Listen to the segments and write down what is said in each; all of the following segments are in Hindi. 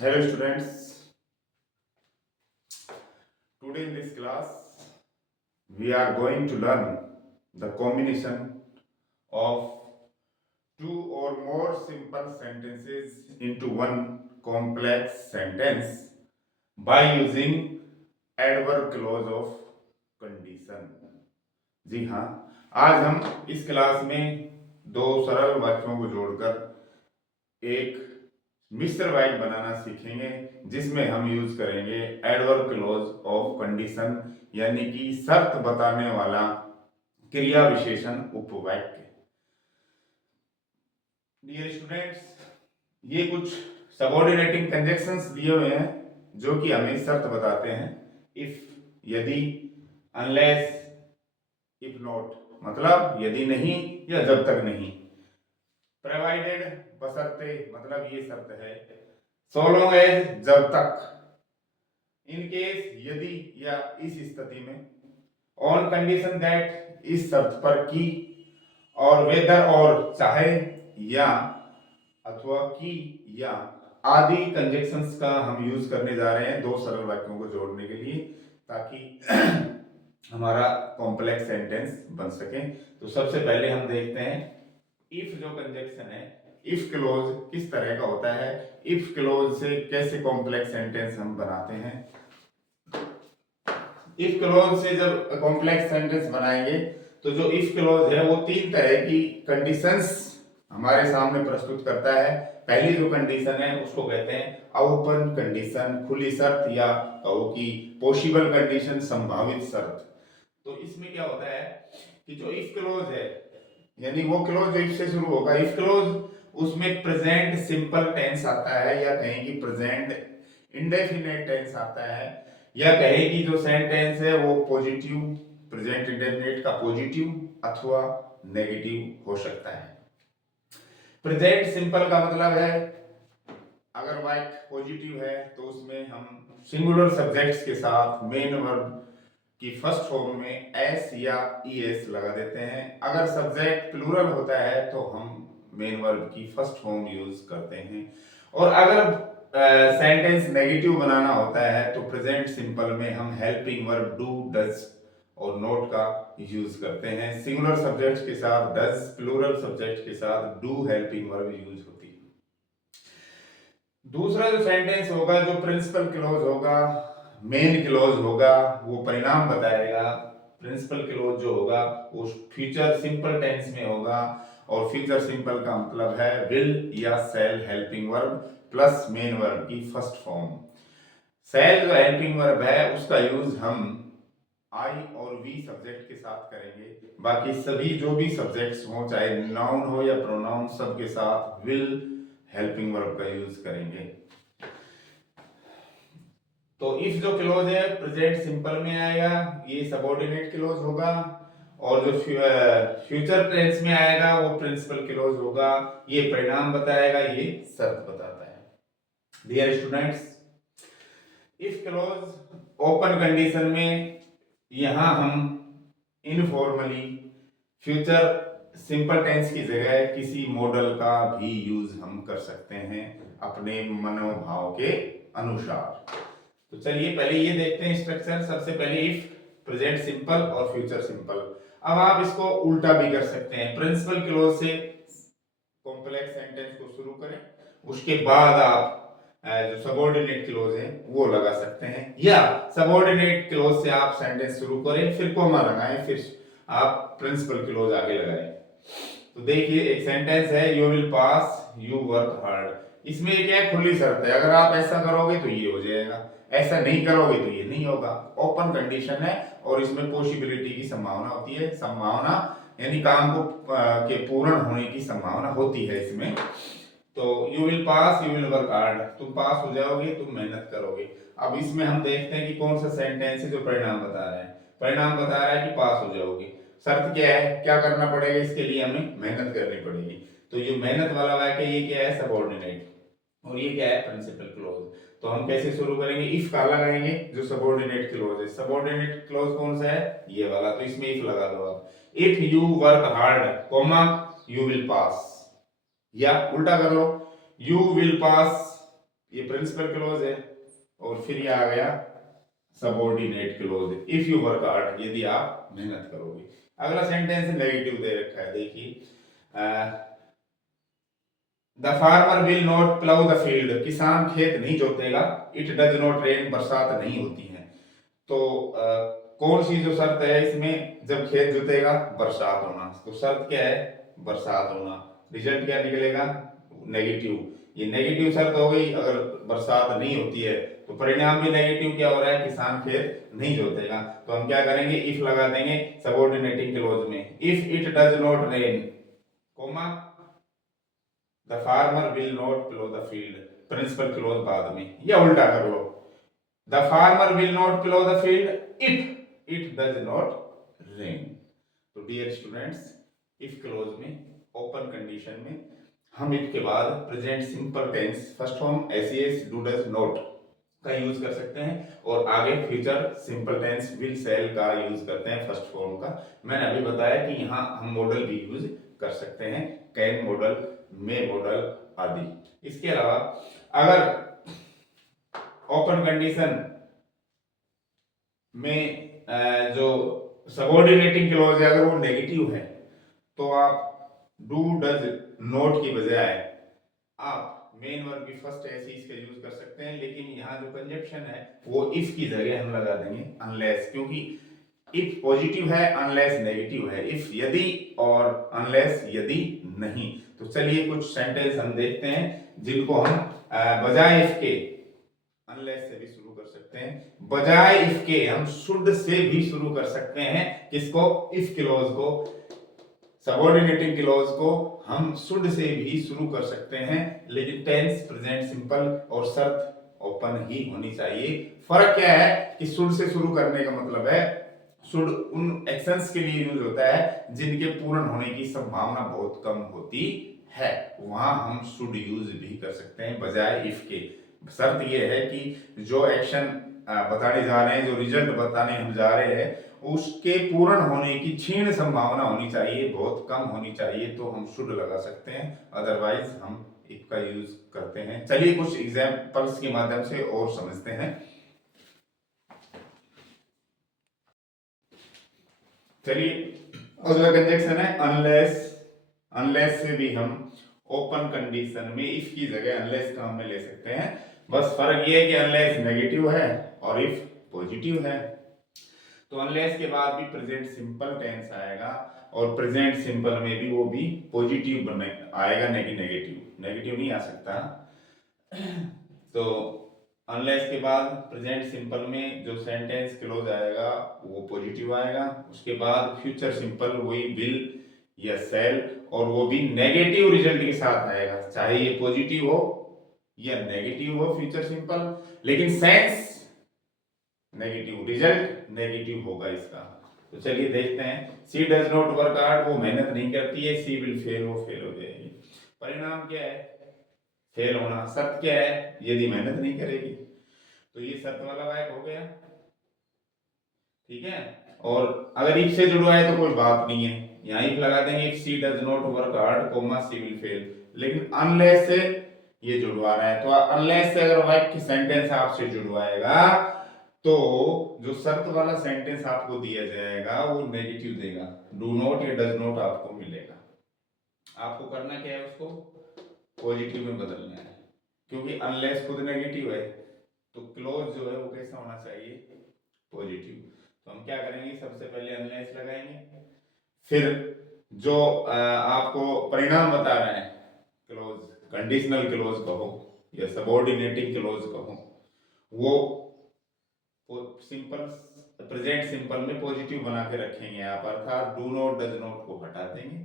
Hello students, today in this class we are going to learn the combination of two or more simple sentences into one complex sentence by using adverb clause of condition. जी हाँ, आज हम इस क्लास में दो सरल वाक्यों को जोड़कर एक मिश्र वाक्य बनाना सीखेंगे जिसमें हम यूज करेंगे एडवर्ब क्लॉज ऑफ कंडीशन यानी कि शर्त बताने वाला क्रिया विशेषण उपवाक्य। डियर स्टूडेंट्स, ये कुछ सबऑर्डिनेटिंग कंजक्शंस दिए हुए हैं जो कि हमें शर्त बताते हैं। इफ, यदि, अनलेस, इफ नॉट मतलब यदि नहीं या जब तक नहीं, प्रोवाइडेड बशर्ते मतलब ये शर्त है, सो लॉन्ग एज जब तक, इन केस यदि या इस स्थिति में, ऑन कंडीशन दैट इस शर्त पर कि, और वेदर और चाहे, या अथवा कि या आदि कंजक्शंस का हम यूज करने जा रहे हैं दो सरल वाक्यों को जोड़ने के लिए ताकि हमारा कॉम्प्लेक्स सेंटेंस बन सके। तो सबसे पहले हम देखते हैं इफ जो कंजक्शन है, इफ क्लोज किस तरह का होता है, इफ क्लोज से कैसे कॉम्प्लेक्स सेंटेंस हम बनाते हैं। इफ क्लोज से जब कॉम्प्लेक्स सेंटेंस बनाएंगे तो जो इफ क्लोज है वो तीन तरह की कंडीशंस हमारे सामने प्रस्तुत करता है। पहली जो कंडीशन है उसको कहते हैं ओपन कंडीशन, खुली शर्त, या कहो कि पॉसिबल कंडीशन, संभावित शर्त। तो इसमें क्या होता है कि जो इफ क्लोज है यानी वो क्लोज जो इफ से शुरू होगा, इफ क्लोज, उसमें प्रेजेंट सिंपल टेंस आता है या कहें कि प्रेजेंट इंडेफिनिट टेंस आता है, या कहें कि जो सेंटेंस है वो पॉजिटिव, प्रेजेंट इंडेफिनिट का पॉजिटिव अथवा नेगेटिव हो सकता है। प्रेजेंट सिंपल का मतलब है अगर वाक्य पॉजिटिव है तो उसमें हम सिंगुलर सब्जेक्ट्स के साथ मेन वर्ब की फर्स्ट फॉर्म में एस या ईएस लगा देते हैं। अगर सब्जेक्ट प्लूरल होता है तो हम मेन वर्ब की फर्स्ट फॉर्म यूज करते हैं। और अगर सेंटेंस नेगेटिव बनाना होता है तो प्रेजेंट सिंपल में हम हेल्पिंग वर्ब डू, डज और नोट का यूज करते हैं। सिंगुलर सब्जेक्ट के साथ डज, प्लूरल सब्जेक्ट के साथ डू हेल्पिंग वर्ब यूज होती है। दूसरा जो सेंटेंस होगा, जो प्रिंसिपल क्लॉज होगा, मेन क्लॉज होगा, वो परिणाम बताएगा। प्रिंसिपल क्लॉज जो होगा वो फ्यूचर सिंपल टेंस में होगा, और फ्यूचर सिंपल का मतलब है विल या shall helping verb plus main verb की फर्स्ट फॉर्म। शैल जो हेल्पिंग वर्ब है उसका यूज हम आई और वी सब्जेक्ट के साथ करेंगे। बाकी सभी जो भी सब्जेक्ट्स हो, चाहे नाउन हो या प्रोनाउन, सब के साथ विल हेल्पिंग वर्ब का यूज करेंगे। तो इफ जो क्लोज है प्रेजेंट सिंपल में आएगा, ये सबऑर्डिनेट क्लोज होगा, और जो फ्यूचर टेंस में आएगा वो प्रिंसिपल क्लोज होगा। ये परिणाम बताएगा, ये शर्त बताता है। Dear students, if clause open condition में यहां हम इनफॉर्मली फ्यूचर सिंपल टेंस की जगह किसी मॉडल का भी यूज हम कर सकते हैं अपने मनोभाव के अनुसार। तो चलिए पहले ये देखते हैं स्ट्रक्चर। सबसे पहले इफ, प्रेजेंट सिंपल और फ्यूचर सिंपल। अब आप इसको उल्टा भी कर सकते हैं, प्रिंसिपल क्लोज से कॉम्प्लेक्स सेंटेंस को शुरू करें, उसके बाद आप जो सबऑर्डिनेट क्लोज है वो लगा सकते हैं, या सबऑर्डिनेट क्लोज से आप सेंटेंस शुरू करें, फिर कॉमा लगाएं, फिर आप प्रिंसिपल क्लोज आगे लगाएं। तो देखिए एक सेंटेंस है, you will pass you work hard. इसमें क्या है, खुली शर्त है, अगर आप ऐसा करोगे तो ये हो जाएगा, ऐसा नहीं करोगे तो ये नहीं होगा। ओपन कंडीशन है और इसमें पॉसिबिलिटी की संभावना होती है। संभावना यानी काम को के पूर्ण होने की संभावना होती है इसमें। तो you will pass, you will work hard, तुम पास हो जाओगे, तुम मेहनत करोगे। अब इसमें हम देखते हैं कि कौन सा सेंटेंस है जो परिणाम बता रहा है। परिणाम बता रहा है कि पास हो जाओगे। शर्त क्या है, क्या करना पड़ेगा इसके लिए, हमें मेहनत करनी पड़ेगी। तो ये मेहनत वाला वाक्य ये क्या है, सबऑर्डिनेट, और ये क्या है, प्रिंसिपल क्लोज। तो हम कैसे शुरू करेंगे, इफ का लगाएंगे जो सबऑर्डिनेट क्लोज है। सबऑर्डिनेट क्लोज कौन सा है, ये वाला, तो इसमें इफ लगा दो आप। If you work hard, comma, you will pass, या उल्टा कर लो, यू विल पास ये प्रिंसिपल क्लोज है, और फिर ये आ गया subordinate close, if you work hard, यदि आप मेहनत करोगे। अगला सेंटेंस नेगेटिव दे रखा है, देखिए, the farmer will not plough the field, किसान खेत नहीं जोतेगा, इट डज नॉट रेन, बरसात नहीं होती है। तो कौन सी जो शर्त है इसमें, जब खेत जुतेगा बरसात होना, तो शर्त क्या है, बरसात होना। रिजल्ट क्या निकलेगा, नेगेटिव। ये नेगेटिव शर्त हो गई, अगर बरसात नहीं होती है तो परिणाम भी नेगेटिव क्या हो रहा है, किसान खेत नहीं जोतेगा। तो हम क्या करेंगे, इफ लगा देंगे सबऑर्डिनेटिंग क्लोज में, if it does not rain, comma, the farmer will not plough the field, principal clause बाद में, या उल्टा कर लो, the farmer will not plough the field if it does not rain. तो डियर स्टूडेंट्स, इफ क्लोज में, ओपन कंडीशन में, हम इफ के बाद present simple tense first form s do does not का यूज कर सकते हैं, और आगे future simple tense will sell का यूज करते हैं फर्स्ट फॉर्म का। मैंने अभी बताया कि यहाँ हम मॉडल भी यूज कर सकते हैं, कैन मॉडल, मे मॉडल आदि। इसके अलावा अगर ओपन कंडीशन में जो सबऑर्डिनेटिंग क्लॉज है अगर वो नेगेटिव है, तो आप डू डज नॉट की बजाय आप मेन वर्ब की फर्स्ट ऐसे इसका यूज कर सकते हैं, लेकिन यहाँ जो कंजप्शन है वो इफ की जगह हम लगा देंगे अनलेस, क्योंकि इफ पॉजिटिव है, अनलेस नेगेटिव है, इफ यदि और अनलेस यदि नहीं। तो चलिए कुछ सेंटेंस हम देखते हैं जिनको हम बजाय इफ के अनलेस से भी शुरू कर सकते हैं, बजाय इफ के हम शुड से भी शुरू कर सकते हैं। किसको, इफ क्लॉज को, सबऑर्डिनेटिंग क्लॉज को हम शुड से भी शुरू कर सकते हैं, लेकिन टेंस प्रेजेंट सिंपल और शर्त ओपन ही होनी चाहिए। फर्क क्या है कि शुड से शुरू करने का मतलब है, शुड उन एक्शंस के लिए यूज होता है जिनके पूर्ण होने की संभावना बहुत कम होती है, वहां हम शुड यूज भी कर सकते हैं बजाय इफ के। शर्त यह है कि जो एक्शन बताने जा रहे हैं, जो रिजल्ट बताने हम जा रहे हैं, उसके पूर्ण होने की क्षीण संभावना होनी चाहिए, बहुत कम होनी चाहिए, तो हम शुड लगा सकते हैं, अदरवाइज हम इफ का यूज करते हैं। चलिए कुछ एग्जांपल्स के माध्यम से और समझते हैं। चलिए अगला कंजक्शन है अनलेस। अनलेस से भी हम ओपन कंडीशन में इफ की जगह अनलेस का हम ले सकते हैं, बस फर्क ये है कि अनलेस नेगेटिव है और इफ पॉजिटिव है। तो अनलेस के बाद भी प्रेजेंट सिंपल टेंस आएगा, और प्रेजेंट सिंपल में भी वो भी पॉजिटिव बने आएगा, नेगेटिव नेगेटिव नहीं आ सकता। तो अनलेस के बाद प्रेजेंट सिंपल में जो सेंटेंस क्लोज आएगा वो पॉजिटिव आएगा, उसके बाद फ्यूचर सिंपल वही विल या सेल, और वो भी नेगेटिव रिजल्ट के साथ आएगा, चाहे ये पॉजिटिव हो या नेगेटिव हो फ्यूचर सिंपल, लेकिन सेंस नेगेटिव, रिजल्ट नेगेटिव होगा इसका। तो चलिए देखते हैं, सी डज नॉट वर्क हार्ड, वो मेहनत नहीं करती है, सी विल फेल, वो फेल हो जाएगी। परिणाम क्या है, फेल होना। शर्त क्या है, यदि मेहनत नहीं करेगी। तो ये शर्त वाला वाक्य हो गया, ठीक है। और अगर इफ से जुड़ा है तो कोई बात नहीं है, यहाँ इफ लगा देंगे, if she does not work hard comma she will fail. लेकिन अनलेस से ये जुड़वा रहा है, तो अनलेस से अगर वाक्य सेंटेंस आपसे जुड़वाएगा तो जो शर्त वाला सेंटेंस आपको दिया जाएगा वो नेगेटिव देगा, डू नॉट या डज नॉट आपको मिलेगा। आपको करना क्या है, उसको पॉजिटिव में बदलना है, क्योंकि अनलेस खुद नेगेटिव है, तो क्लोज जो है वो कैसा होना चाहिए, पॉजिटिव। तो हम क्या करेंगे, सबसे पहले अनलेस लगाएंगे, फिर जो आपको परिणाम बता रहे हैं, क्लोज, कंडीशनल क्लोज कहो या सबऑर्डिनेटिंग क्लोज कहो, वो सिंपल प्रेजेंट सिंपल में पॉजिटिव बना के रखेंगे आप, अर्थात डू नॉट डज नॉट को हटा देंगे,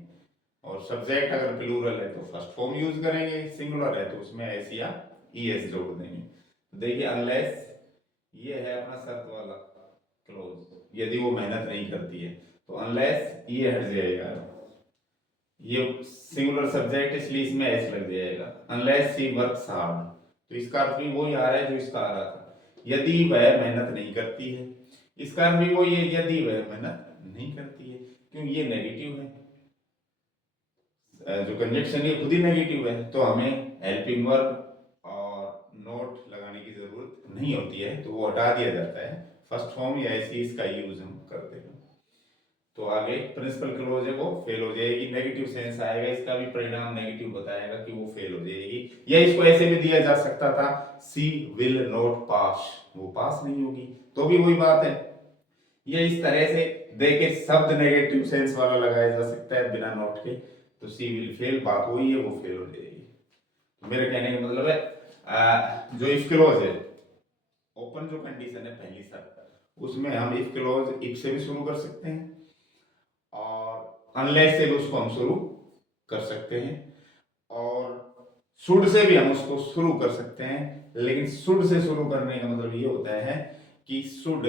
और सब्जेक्ट अगर प्लूरल है तो फर्स्ट फॉर्म यूज करेंगे, सिंगुलर है तो उसमें एस या ईएस जोड़ देंगे। देखिए अनलेस ये है अपना शर्त वाला क्लोज, यदि वो मेहनत नहीं करती है, तो अनलेस ये हट जाएगा, ये सिंगुलर सब्जेक्ट इसलिए इसमें एस लग जाएगा, अनलेस सी वर्क्स हार्ड, तो इसका अर्थ भी वही आ रहा है जो इसका आ रहा था, यदि वह मेहनत नहीं करती है। इसका अर्थ भी वही है, यदि वह मेहनत नहीं करती है, क्योंकि ये नेगेटिव है, जो कंजक्शन है खुद ही नेगेटिव है, तो हमें हेल्पिंग वर्ब और नोट लगाने की जरूरत नहीं होती है, तो वो हटा दिया जाता है फर्स्ट फॉर्म, या ऐसे इसका यूज हम करते हैं। तो आगे प्रिंसिपल क्लोज है वो फेल हो जाएगी, नेगेटिव सेंस आएगा, इसका भी परिणाम नेगेटिव बताएगा कि वो फेल हो जाएगी। या इसको ऐसे भी दिया जा सकता था, सी विल नॉट पास, वो पास नहीं होगी, तो भी वही बात है। ये इस तरह से देखे शब्द नेगेटिव सेंस वाला लगाया जा सकता है बिना नोट के, तो सी विल फेल बात वही है, वो फेल हो जाएगी। तो मेरे कहने का मतलब है जो इफ क्लोज है, ओपन जो कंडीशन है पहली शर्त, उसमें हम इफ क्लोज इफ से भी शुरू कर सकते हैं और अनलेस से भी उसको हम शुरू कर सकते हैं, और शुड से भी हम उसको शुरू कर सकते हैं। लेकिन शुड से शुरू करने का मतलब ये होता है कि शुड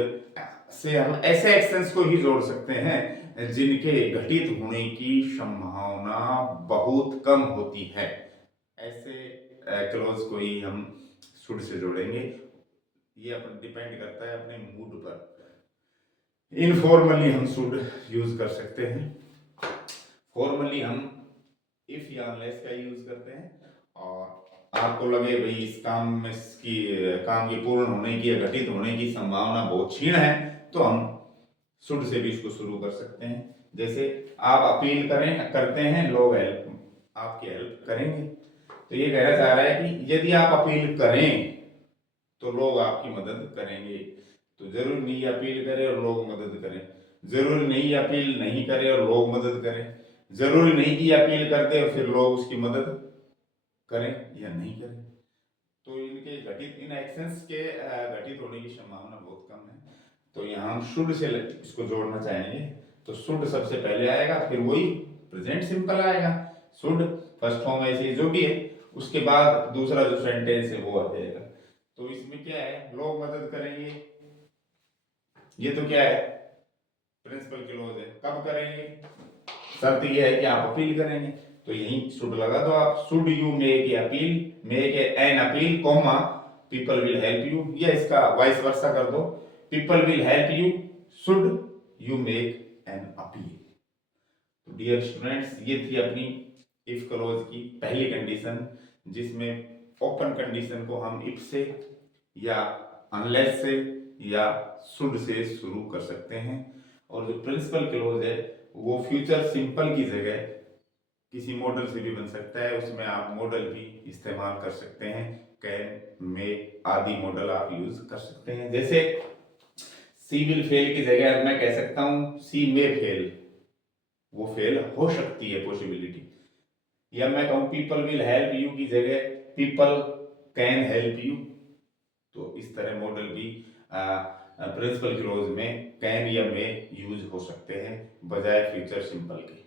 से हम ऐसे एक्शंस को ही जोड़ सकते हैं जिनके घटित होने की संभावना बहुत कम होती है, ऐसे क्लोज को ही हम शुड से जोड़ेंगे। ये अपन डिपेंड करता है अपने मूड पर। इनफॉर्मली हम शुड यूज कर सकते हैं, फॉर्मली हम इफ या अनलेस का यूज करते हैं। और आपको लगे भाई इस काम में इसकी काम के पूर्ण होने की या घटित होने की संभावना बहुत क्षीण है, तो हम शुड से भी इसको शुरू कर सकते हैं। जैसे आप अपील करें करते हैं, लोग हेल्प आपकी हेल्प करेंगे, तो ये कहना चाह रहा है कि यदि आप अपील करें तो लोग आपकी मदद करेंगे। तो जरूर नहीं अपील करें और लोग मदद करें, जरूरी नहीं अपील नहीं करें और लोग मदद करें, जरूरी नहीं कि अपील करते और फिर लोग उसकी मदद करें या नहीं करें। तो इनके घटित इन एक्शंस के घटित होने की संभावना बहुत कम है। तो यहाँ हम शुड से इसको जोड़ना चाहेंगे, तो शुड सबसे पहले आएगा, फिर वही प्रेजेंट सिंपल आएगा, शुड फर्स्ट फॉर्म ऐसे जो भी है, उसके बाद दूसरा जो सेंटेंस है वो आ जाएगा। तो इसमें क्या है, लोग मदद करेंगे, ये तो क्या है प्रिंसिपल क्लोज है, कब करेंगे, शर्त ये है कि आप अपील करेंगे, तो यही शुड लगा दो आप, should you make a appeal, make an appeal comma people will help you, या इसका वाइस वर्सा कर दो, people will help you, should you make an appeal. तो डियर स्टूडेंट्स, ये थी अपनी इफ क्लोज की पहली कंडीशन, जिसमें ओपन कंडीशन को हम इफ से या अनलेस से या शुड से शुरू कर सकते हैं, और जो प्रिंसिपल क्लोज है वो फ्यूचर सिंपल की जगह किसी मॉडल से भी बन सकता है, उसमें आप मॉडल भी इस्तेमाल कर सकते हैं, कैन में आदि मॉडल आप यूज कर सकते हैं। जैसे सी विल फेल की जगह मैं कह सकता हूं सी मे फेल, वो फेल हो सकती है पॉसिबिलिटी, या मैं कहूं पीपल विल हेल्प यू की जगह पीपल कैन हेल्प यू। तो इस तरह मॉडल भी प्रिंसिपल क्लोज में कैन या में यूज हो सकते हैं बजाय फ्यूचर सिंपल के।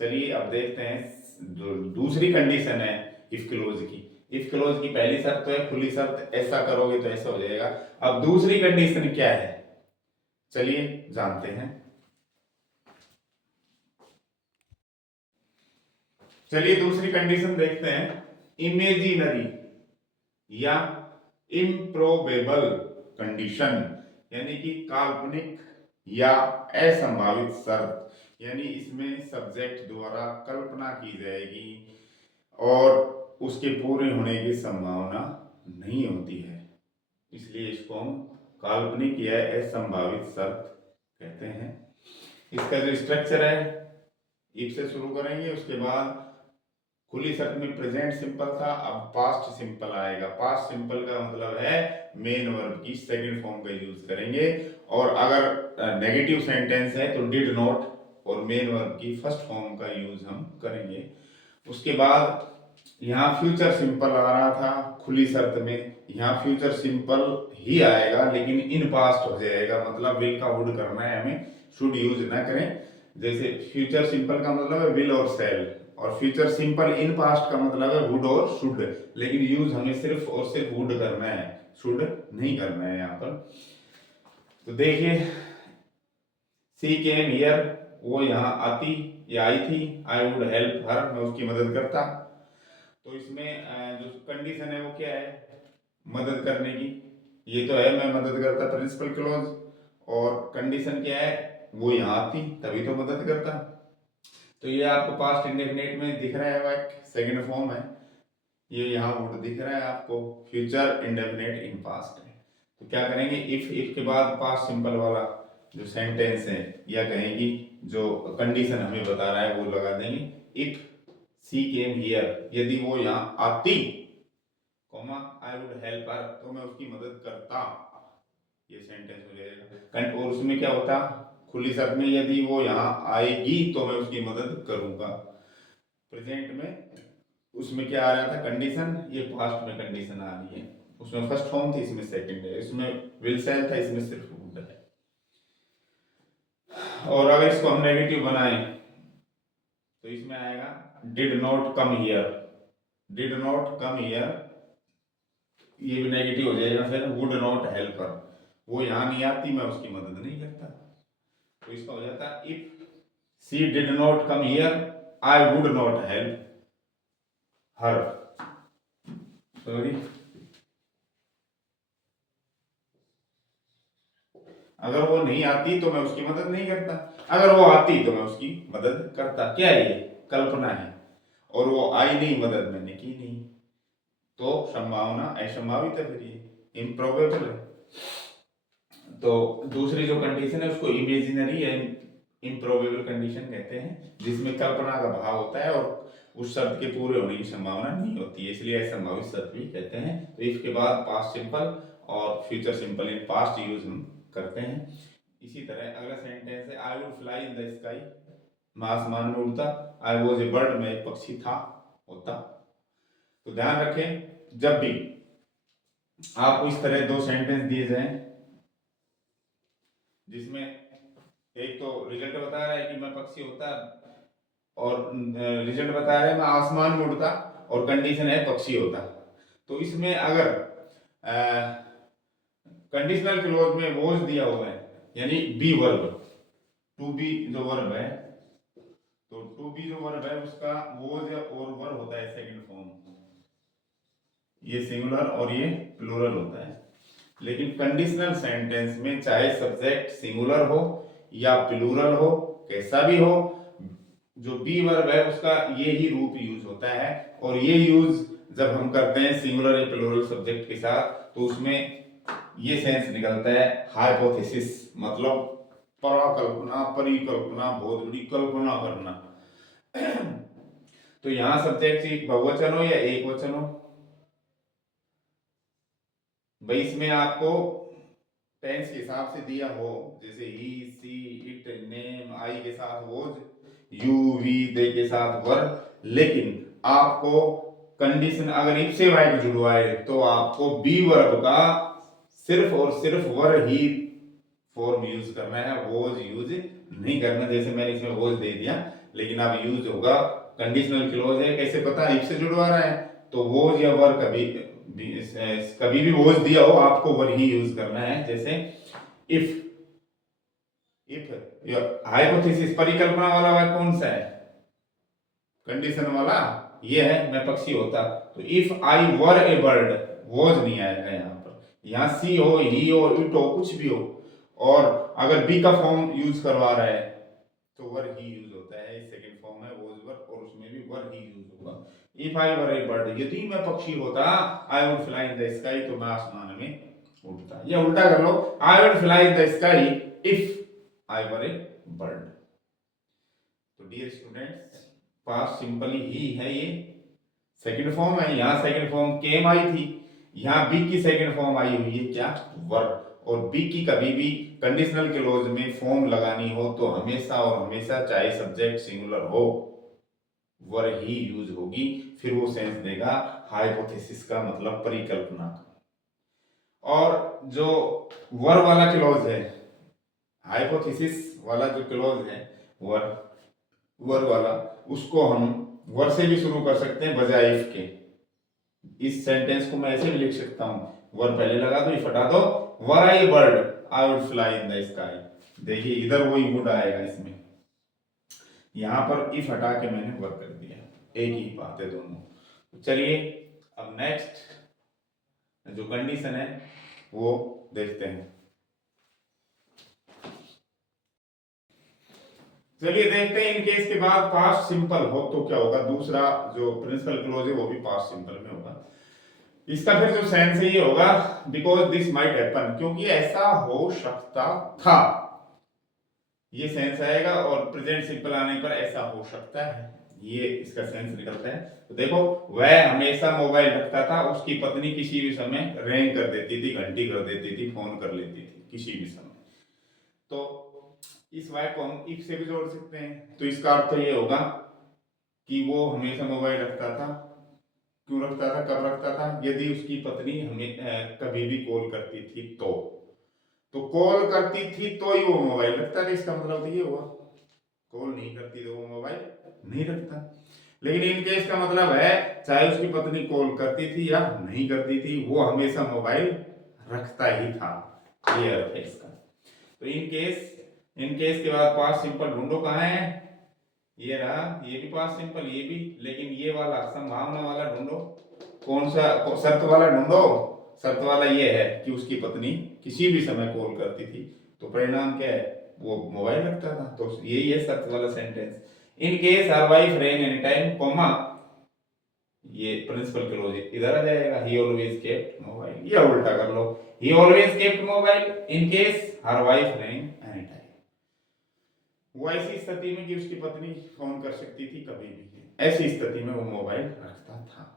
चलिए अब देखते हैं जो दूसरी कंडीशन है इफ क्लोज की। इफ क्लोज की पहली शर्त तो है खुली शर्त, ऐसा करोगे तो ऐसा हो जाएगा। अब दूसरी कंडीशन क्या है, चलिए जानते हैं। चलिए दूसरी कंडीशन देखते हैं, इमेजिनरी या इम्प्रोबेबल कंडीशन, यानी कि काल्पनिक या असंभावित शर्त, यानी इसमें सब्जेक्ट द्वारा कल्पना की जाएगी और उसके पूरे होने की संभावना नहीं होती है, इसलिए इसको हम काल्पनिक या असंभावित शर्त कहते हैं। इसका जो स्ट्रक्चर है, इफ से शुरू करेंगे, उसके बाद खुली शर्त में प्रेजेंट सिंपल था, अब पास्ट सिंपल आएगा। पास्ट सिंपल का मतलब है मेन वर्ब की सेकंड फॉर्म का यूज करेंगे, और अगर नेगेटिव सेंटेंस है तो डिड नॉट और मेन वर्ब की फर्स्ट फॉर्म का यूज हम करेंगे। उसके बाद यहाँ फ्यूचर सिंपल आ रहा था खुली शर्त में, यहाँ फ्यूचर सिंपल ही आएगा लेकिन इन पास्ट हो जाएगा, मतलब विल का वुड करना है हमें, शुड यूज ना करें। जैसे फ्यूचर सिंपल का मतलब है विल और शैल, और फ्यूचर सिंपल इन पास्ट का मतलब है वुड और शुड, लेकिन यूज हमें सिर्फ और सिर्फ वुड करना है, शुड नहीं करना है यहाँ पर। तो देखिए सी केम हियर, वो यहाँ आती या आई थी, आई वुड हेल्प हर, मैं उसकी मदद करता। तो इसमें जो कंडीशन है वो क्या है, मदद करने की, ये तो है मैं मदद करता प्रिंसिपल क्लोज, और कंडीशन क्या है वो यहाँ आती तभी तो मदद करता। तो ये आपको पास्ट इंडेफिनिट में दिख रहा है, एक सेकंड फॉर्म है, ये यहाँ वुड दिख रहा है आपको, फ्यूचर इंडेफिनिट इन पास्ट है। तो क्या करेंगे, इफ के बाद पास्ट सिंपल वाला जो सेंटेंस है या कहेंगी जो कंडीशन हमें बता रहा है वो लगा देंगे। इफ सी केम हियर, यदि वो यहाँ आती, comma I would help her, तो मैं उसकी मदद करता, ये सेंटेंस हो जाएगा। और उसमें क्या होता, खुली शर्त में, यदि वो यहाँ आएगी तो मैं उसकी मदद करूंगा। प्रेजेंट में उसमें क्या आ रहा था कंडीशन, ये पास्ट में कंडीशन आ रही है। उसमें फर्स्ट फॉर्म थी, इसमें सेकंड है। इसमें विल सेल था, इसमें सिर्फ वुड है। और अगर इसको हम नेगेटिव बनाएं तो इसमें आएगा did not come here, did not come here, ये भी नेगेटिव हो जाएगा। फिर वुड नॉट हेल्प हर, वो यहाँ नहीं आती, मैं उसकी मदद नहीं करता। तो इसका हो जाता if she did not come here I would not help her. Sorry, अगर वो नहीं आती तो मैं उसकी मदद नहीं करता, अगर वो आती तो मैं उसकी मदद करता। क्या है ये, कल्पना है, और वो आई नहीं, मदद मैंने की नहीं, तो संभावना असंभावित है, फिर ये इम्प्रोबेबल है। तो दूसरी जो कंडीशन है उसको इमेजिनरी या इम्प्रोबेबल कंडीशन कहते हैं, जिसमें कल्पना का भाव होता है और उस शर्त के पूरे होने की संभावना नहीं होती है, इसलिए असंभावित शर्त भी कहते हैं। तो इफ के बाद पास्ट सिंपल और future simple in past use हम करते हैं। इसी तरह अगला सेंटेंस है आई would fly in the sky, मैं आसमान में उड़ता। आई वॉज ए बर्ड, मैं एक पक्षी था, होता। तो ध्यान रखें, जब भी आपको इस तरह दो सेंटेंस दिए जाएं जिसमें एक तो रिजल्ट बता रहा है कि मैं पक्षी होता, और रिजल्ट बता रहा है मैं आसमान में उड़ता, और कंडीशन है पक्षी होता, तो इसमें अगर कंडीशनल क्लोज में वॉज दिया हुआ है, यानी बी वर्ब, टू बी जो वर्ब है, तो टू बी जो वर्ब है उसका वॉज और वर्ब होता है सेकंड फॉर्म, ये सिंगुलर और ये प्लूरल होता है। लेकिन कंडीशनल सेंटेंस में चाहे सब्जेक्ट सिंगुलर हो या प्लूरल हो, कैसा भी हो, जो बी वर्ब है उसका ये ही रूप यूज होता है। और ये यूज जब हम करते हैं सिंगुलर या प्लूरल सब्जेक्ट के साथ, तो उसमें ये सेंस निकलता है हाइपोथेसिस, मतलब पराकल्पना, परिकल्पना, बहुत बड़ी कल्पना करना। तो यहां सब्जेक्ट बहुवचन हो या एक वचन हो, भाई इसमें आपको टेंस के हिसाब से दिया हो, जैसे ही, सी, इट, नेम, आई के साथ वोज, यू, वी, दे के साथ वर, लेकिन आपको कंडीशन अगर इफ से वर्ब जुड़वाए तो आपको बी वर्ब का सिर्फ और सिर्फ वर ही फॉर्म यूज करना है, वोज यूज नहीं करना। जैसे मैंने इसमें वोज दे दिया, लेकिन अब यूज होगा कंडीशनल क्लोज है, कैसे पता इफ से जुड़वा रहा है, तो वोज या वर कभी भी वोज दिया हो आपको वर ही यूज करना है। जैसे इफ, इफ हाइपोथेसिस परिकल्पना वाला वाक्य कौन सा है, कंडीशन वाला, ये है मैं पक्षी होता। तो if I were a bird, was नहीं आएगा यहाँ पर, यहाँ सी हो, ही हो, इट हो, कुछ भी हो, और अगर बी का फॉर्म यूज करवा रहा है तो वर ही यूज होता है, सेकंड फॉर्म है वॉज वर, और उसमें भी वर ही यूज होगा। If I were a bird, यदि मैं पक्षी होता, I would fly in the sky, तो मैं आसमान में उड़ता। या उल्टा कर लो, I would fly in the sky if I were a bird. तो डियर स्टूडेंट्स, पास्ट सिंपल ही है, ये सेकंड फॉर्म है, यहाँ सेकंड फॉर्म केम आई थी, यहाँ बी की सेकंड फॉर्म आई हुई है क्या, वर। और बी की कभी भी कंडीशनल क्लोज में फॉर्म लगानी हो तो हमेशा और हमेशा चाहे सब्जेक्ट सिंगुलर हो, वर ही यूज होगी, फिर वो सेंस देगा हाइपोथेसिस का, मतलब परिकल्पना का। और जो वर वाला क्लोज है, हाइपोथेसिस वाला जो क्लोज है, वर वर वाला, उसको हम वर से भी शुरू कर सकते हैं बजाय इफ के। इस सेंटेंस को मैं ऐसे भी लिख सकता हूं, वर पहले लगा दो, इफ हटा दो, were I bird I would fly in the sky. देखिए इधर वही वुड आएगा इसमें, यहां पर इफ हटा के मैंने वर कर दिया, एक ही बात है दोनों। चलिए अब नेक्स्ट जो कंडीशन है वो देखते हैं। चलिए देखते हैं इन केस के बाद पास्ट सिंपल हो तो क्या होगा। दूसरा जो प्रिंसिपल क्लोज है वो भी पास्ट सिंपल में होगा। इसका फिर जो सेंस है ये होगा बिकॉज दिस माइट हैपन, क्योंकि ऐसा हो सकता था, ये सेंस आएगा। और प्रेजेंट सिंपल आने पर ऐसा हो सकता है, ये इसका सेंस निकलता है। तो देखो, वह हमेशा मोबाइल रखता था, उसकी पत्नी किसी भी समय रिंग कर देती थी, घंटी कर देती थी, फोन कर लेती थी किसी भी समय। तो इस वाय को हम इफ से भी जोड़ सकते हैं। तो इसका अर्थ तो ये होगा कि वो हमेशा मोबाइल रखता था। क्यों रखता था, कब रखता था? यदि उसकी पत्नी हमें कभी भी कॉल करती थी तो कॉल करती थी तो ही वो मोबाइल रखता था। इसका मतलब तो ये हुआ, कॉल नहीं करती तो वो मोबाइल नहीं रखता। लेकिन इन केस का मतलब है चाहे उसकी पत्नी कॉल करती थी या नहीं करती थी, वो हमेशा मोबाइल रखता ही था, ये अर्थ है इसका। तो इन केस के बाद पास्ट सिंपल ढूंढो, कहाँ है? ये रहा, ये भी पास्ट सिंपल, ये भी। लेकिन ये वाला संभावना वाला ढूंढो, कौन सा? शर्त वाला ढूंढो। शर्त वाला ये है कि उसकी पत्नी किसी भी समय कॉल करती थी, तो परिणाम क्या है? वो मोबाइल रखता था। तो यही है शर्त वाला sentence. In case her wife rain any time, comma, ये प्रिंसिपल क्लोज इधर आ जाएगा, ही ऑलवेज केप्ट मोबाइल, या उल्टा कर लो, he always kept mobile in case her wife rain any time. वो ऐसी स्थिति में कि उसकी पत्नी फोन कर सकती थी कभी भी, ऐसी स्थिति में वो मोबाइल रखता था।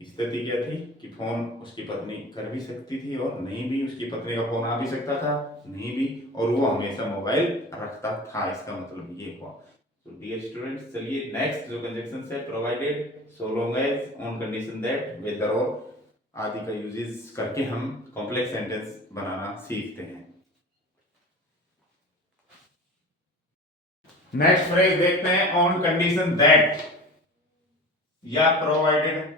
स्थिति क्या थी कि फोन उसकी पत्नी कर भी सकती थी और नहीं भी, उसकी पत्नी का फोन आ भी सकता था, नहीं भी, और वो हमेशा मोबाइल रखता था। इसका मतलब ये हुआ। तो डियर स्टूडेंट्स, चलिए नेक्स्ट जो कंजक्शन है, provided, so long as, on condition that, whether और आदि का यूजेस करके हम कॉम्प्लेक्स सेंटेंस बनाना सीखते हैं। नेक्स्ट फ्रेज देखते हैं, ऑन कंडीशन दैट या प्रोवाइडेड,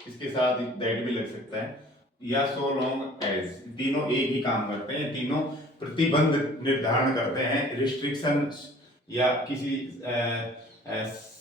इसके साथ दैट भी लग सकता है, या सो लॉन्ग एज, तीनों एक ही काम करते हैं। तीनों प्रतिबंध निर्धारण करते हैं, रिस्ट्रिक्शन या किसी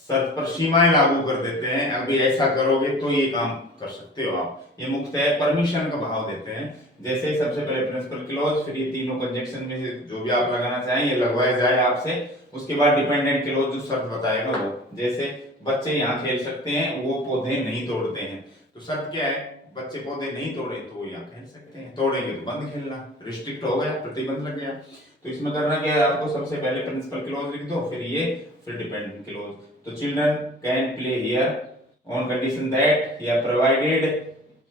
शर्त पर सीमाएं लागू कर देते हैं। अभी ऐसा करोगे तो ये काम कर सकते हो आप, ये मुख्यतः परमिशन का भाव देते हैं। जैसे सबसे पहले प्रिंसिपल क्लॉज, फिर ये तीनों कंजक्शन में से जो भी आप लगाना चाहें ये लगवाया जाए आपसे। उसके बाद डिपेंडेंट क्लॉज जो शर्त बताएगा वो, जैसे बच्चे यहाँ खेल सकते हैं, वो पौधे नहीं तोड़ते हैं। तो शर्त क्या है? बच्चे पौधे नहीं तोड़े तो यहाँ खेल सकते हैं, तोड़ेंगे तो बंद खेलना, रिस्ट्रिक्ट हो गया, प्रतिबंध लग गया। तो इसमें करना क्या है आपको? सबसे पहले प्रिंसिपल क्लॉज लिख दो, फिर ये, फिर डिपेंडेंट क्लॉज। तो children can play here on condition that, या प्रोवाइडेड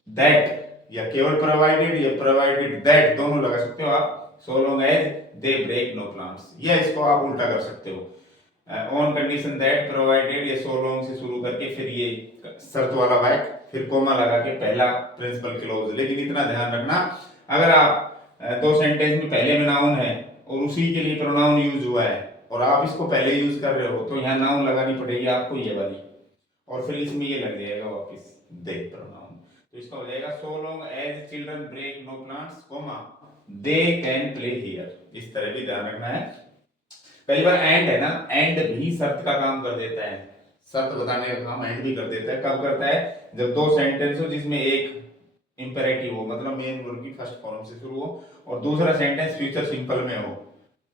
दैट, या केवल प्रोवाइडेड या प्रोवाइडेड दैट, दोनों लगा सकते हो आप। So long as they break no plants, या इसको आप उल्टा कर सकते हो, ऑन कंडीशन दैट, प्रोवाइडेड, या सो लॉन्ग से शुरू करके फिर ये शर्त वाला वाक्य, फिर कोमा लगा के पहला प्रिंसिपल क्लॉज। लेकिन इतना ध्यान रखना, अगर आप दो सेंटेंस में पहले में नाउन है और उसी के लिए प्रोनाउन यूज हुआ है और आप इसको पहले यूज कर रहे हो, तो यहाँ नाउन लगानी पड़ेगी आपको ये वाली, और फिर इसमें ये लग जाएगा वापिस दे प्रोनाउन। तो इसका हो जाएगा so long as children break no plants, comma they can play here. इस तरह भी ध्यान रखना है। कई बार एंड है ना, एंड भी शर्त का काम कर देता है, शर्त बताने का काम एंड भी कर देता है। कब करता है? जब दो सेंटेंस हो जिसमें एक इंपेरेटिव हो, मतलब मेन वर्ब की फर्स्ट फॉर्म से शुरू हो, और दूसरा सेंटेंस फ्यूचर सिंपल में हो,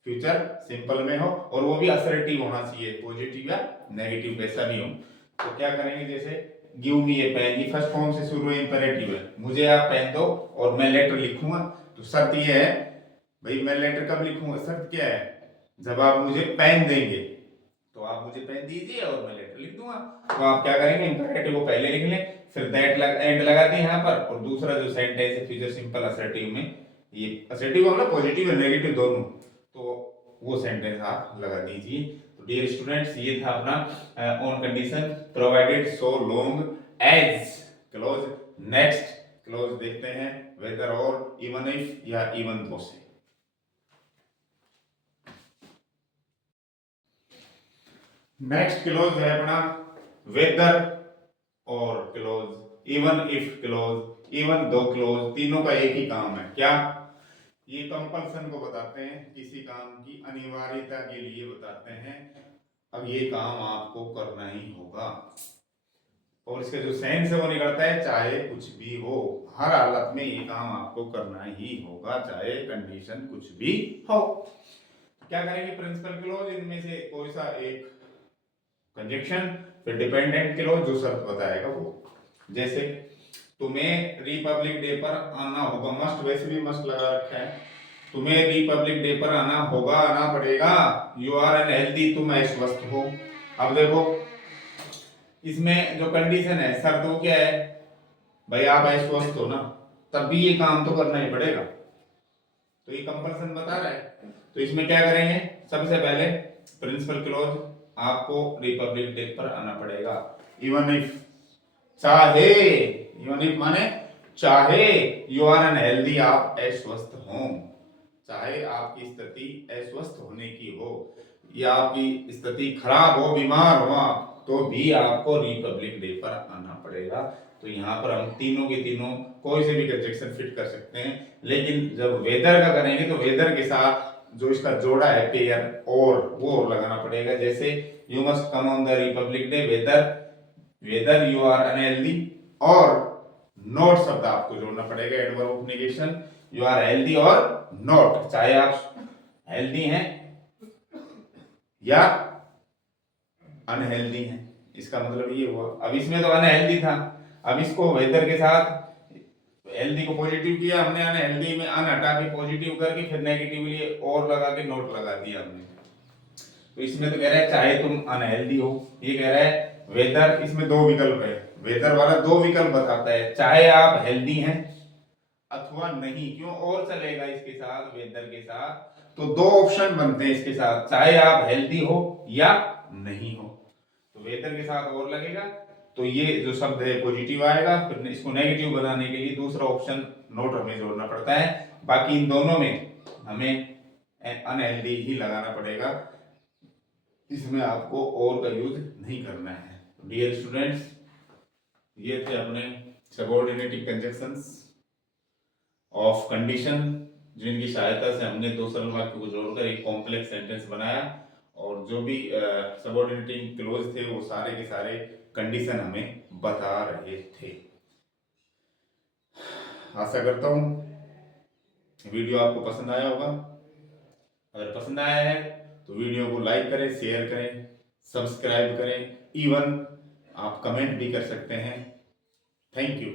फ्यूचर सिंपल में हो, और वो भी असर्टिव होना चाहिए, पॉजिटिव या नेगेटिव कैसा भी हो। तो क्या करेंगे? जैसे गिव मी ए पेन, ये फर्स्ट फॉर्म से शुरू है, इंपेरेटिव है, मुझे आप पेन दो और मैं लेटर लिखूंगा। तो शर्त ये है भाई, मैं लेटर कब लिखूंगा? शर्त क्या है? जब आप मुझे पेन देंगे, तो आप मुझे पेन दीजिए और मैं लेटर लिख दूंगा। तो आप क्या करेंगे? इंपेरेटिव को पहले लिख लें, फिर दैट एंड लगा दिए यहाँ पर, और दूसरा जो सेंटेंस है फ्यूचर सिंपल असर्टिव में, ये असर्टिव मतलब पॉजिटिव और नेगेटिव दोनों, तो वो सेंटेंस आप लगा दीजिए। तो डियर स्टूडेंट्स, ये था अपना on condition provided so long as clause. Next clause देखते हैं, वेदर और, इवन इफ या इवन दो से। नेक्स्ट क्लोज है अपना वेदर और close, even if close, even though close, तीनों का एक ही काम है। क्या? ये कंपल्सन को बताते हैं, किसी काम की अनिवार्यता के लिए बताते हैं। अब ये काम आपको करना ही होगा, और इसका जो सेंस है वो निकलता है चाहे कुछ भी हो, हर हालत में ये काम आपको करना ही होगा, चाहे कंडीशन कुछ भी हो। क्या करेंगे, प्रिंसिपल क्लोज इनमें से कोई सा एक कंजक्शन, फिर डिपेंडेंट क्लोज जो शर्त बताएगा वो। जैसे तुम्हें रिपब्लिक डे पर आना होगा, मस्ट वैसे भी मस्ट लगा रखा है, तुम्हें रिपब्लिक डे पर आना होगा, आना पड़ेगा, यू आर एन हेल्दी, तुम अस्वस्थ हो। अब देखो इसमें जो कंडीशन है, शर्त वो क्या है भाई, आप अस्वस्थ हो ना, तब भी ये काम तो करना ही पड़ेगा, तो ये कंपल्सन बता रहा है। तो इसमें क्या करेंगे, सबसे पहले प्रिंसिपल क्लोज, आपको रिपब्लिक डे पर आना पड़ेगा, इवन इफ, चाहे, इवन इफ माने चाहे यू आर अनहेल्दी, आप अस्वस्थ हो, चाहे आपकी स्थिति अस्वस्थ होने की हो या आपकी स्थिति खराब हो, बीमार हो आप, तो भी आपको रिपब्लिक डे पर आना पड़ेगा। तो यहाँ पर हम तीनों के तीनों कोई से भी कंजक्शन फिट कर सकते हैं, लेकिन जब वेदर का करेंगे तो वेदर के साथ जो इसका जोड़ा है पेयर और, वो लगाना पड़ेगा। जैसे you must come on the Republic Day, whether, whether you are unhealthy, और नॉट शब्द आपको जोड़ना पड़ेगा, adverb of negation, you are healthy और नॉट, चाहे आप हेल्दी हैं या अनहेल्दी हैं, इसका मतलब ये हुआ। अब इसमें तो अनहेल्दी था, अब इसको वेदर के साथ हेल्दी को पॉजिटिव किया हमने, अनहेल्दी में अन हटा के पॉजिटिव करके फिर नेगेटिवली और लगा के नोट लगा दिया हमने। तो इसमें तो कह रहा है चाहे तुम अनहेल्दी हो, ये कह रहा है वेदर, इसमें दो विकल्प है, वेदर वाला दो विकल्प बताता है, चाहे आप हेल्दी हैं अथवा नहीं, क्यों और चलेगा इसके साथ, वेदर के साथ, तो दो ऑप्शन बनते हैं इसके साथ, चाहे आप हेल्दी हो या नहीं हो, तो वेदर के साथ और लगेगा, तो ये जो शब्द है पॉजिटिव आएगा, फिर इसको नेगेटिव बनाने के लिए दूसरा ऑप्शन नोट हमें जोड़ना पड़ता है, बाकी इन दोनों में हमें अनहेल्दी ही लगाना पड़ेगा, इसमें आपको और का यूज नहीं करना है। डियर स्टूडेंट्स, ये थे अपने सबऑर्डिनेटिंग कंजक्शंस ऑफ कंडीशन, जिनकी सहायता से हमने दो सरल वाक्य को जोड़कर एक कॉम्प्लेक्स सेंटेंस बनाया, और जो भी सबऑर्डिनेटिंग क्लोज थे वो सारे के सारे कंडीशन हमें बता रहे थे। आशा करता हूँ वीडियो आपको पसंद आया होगा, अगर पसंद आया है तो वीडियो को लाइक करें, शेयर करें, सब्सक्राइब करें, इवन आप कमेंट भी कर सकते हैं। Thank you.